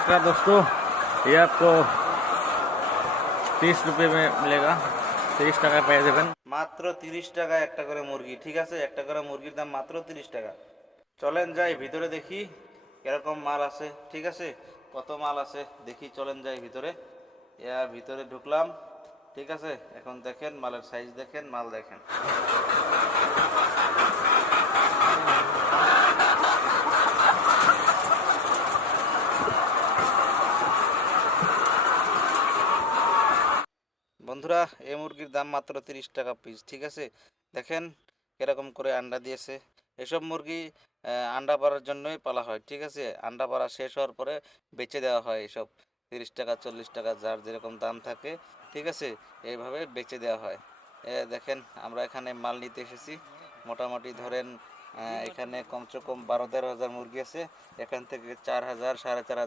नमस्कार दोस्तों, ये आपको 30 रुपये में मिलेगा। 30 টাকা পেয়ে যাবেন। মাত্র 30 টাকা একটা করে মুরগি। ঠিক আছে, একটা করে মুরগির দাম মাত্র 30 টাকা। চলেন যাই ভিতরে দেখি কিরকম মাল আছে। ঠিক আছে, কত মাল আছে দেখি, চলেন যাই ভিতরে। ভিতরে ঢুকলাম। ঠিক আছে, এখন দেখেন মালের সাইজ, দেখেন মাল দেখেন। বন্ধুরা, এই মুরগির দাম মাত্র 30 টাকা পিস। ঠিক আছে, দেখেন কিরকম করে আন্ডা দিয়েছে। এসব মুরগি আন্ডা পাড়ার জন্যই পালা হয়। ঠিক আছে, আন্ডা পাড়া শেষ হওয়ার পরে বেচে দেওয়া হয় এসব। 30 টাকা 40 টাকা যার যেরকম দাম থাকে। ঠিক আছে, এইভাবে বেচে দেওয়া হয়। দেখেন আমরা এখানে মাল নিতে এসেছি। মোটামুটি ধরেন এখানে কমসে কম 12-13 হাজার মুরগি আছে। এখান থেকে 4,000 4,500